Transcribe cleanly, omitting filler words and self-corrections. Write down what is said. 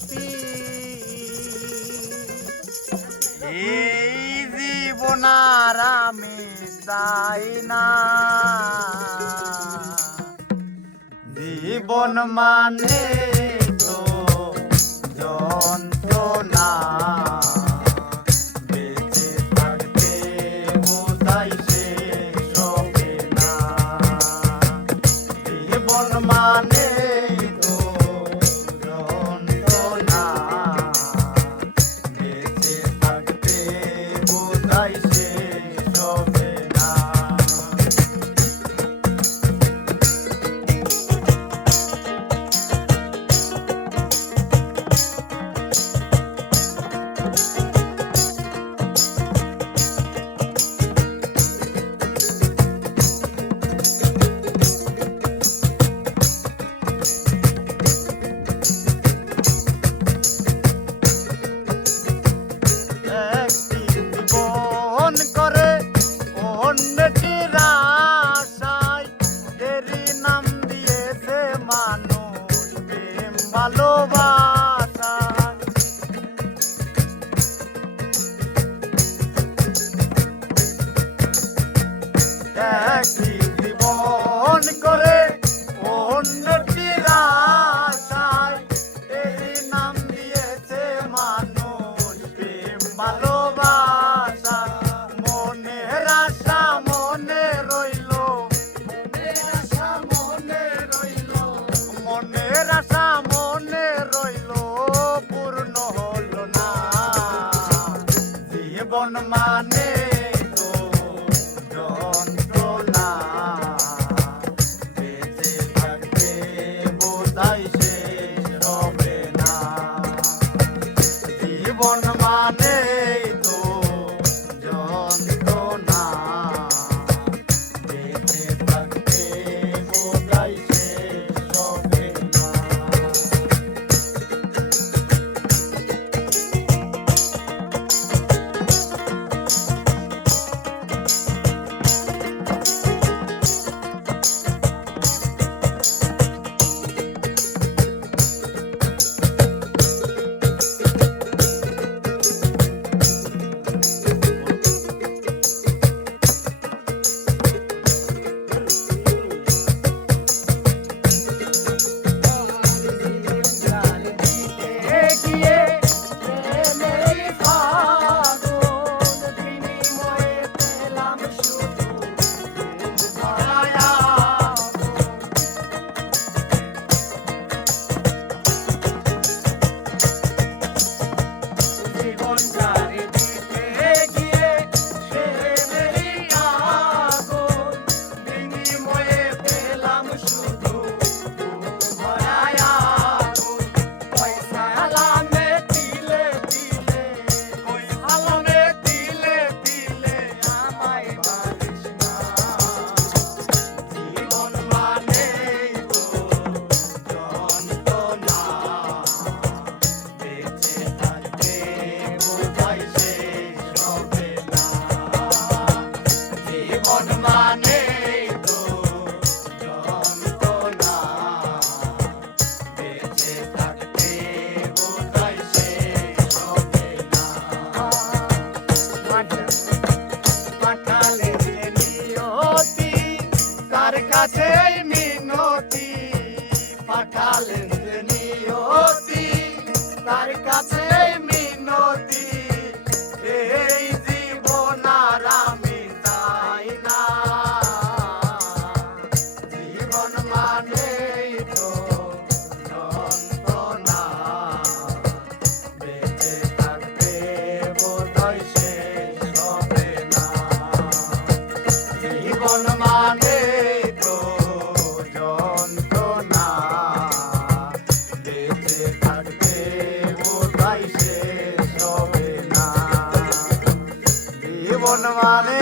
গতি এই জীবন আর আমি চাই না জীবন মানে তো যন্ত্রণা বেঁচে থাকতে বোঝাই শেষ হবে না জীবন মানে তো যন্ত্রণা বেঁচে থাকতে বোঝাই শেষ হবে না ভালোবাসা একটি জীবন করে অন্যটির আশায় এরই নাম দিয়েছে মানুষ প্রেম ভালোবাসা মনের আশা মনে রইল মনের আশা মনে রইল মনের আশা মনে রইল পূর্ণ হলো না জীবন মানে তো যন্ত্রণা বেঁচে থাকতে বোঝাই শেষ হবে না জীবন মানে তো যন্ত্রণা বেঁচে থাকতে বোঝাই শেষ হবে না কাছেই মিনতি পাঠালেন নিয়তি তার কাছেই মিনতি এই জীবন আর আমি চাই না জীবন মানে তো যন্ত্রণা বেঁচে থাকতে বোধহয় শেষ হবে না জীবন মানে জীবন মানে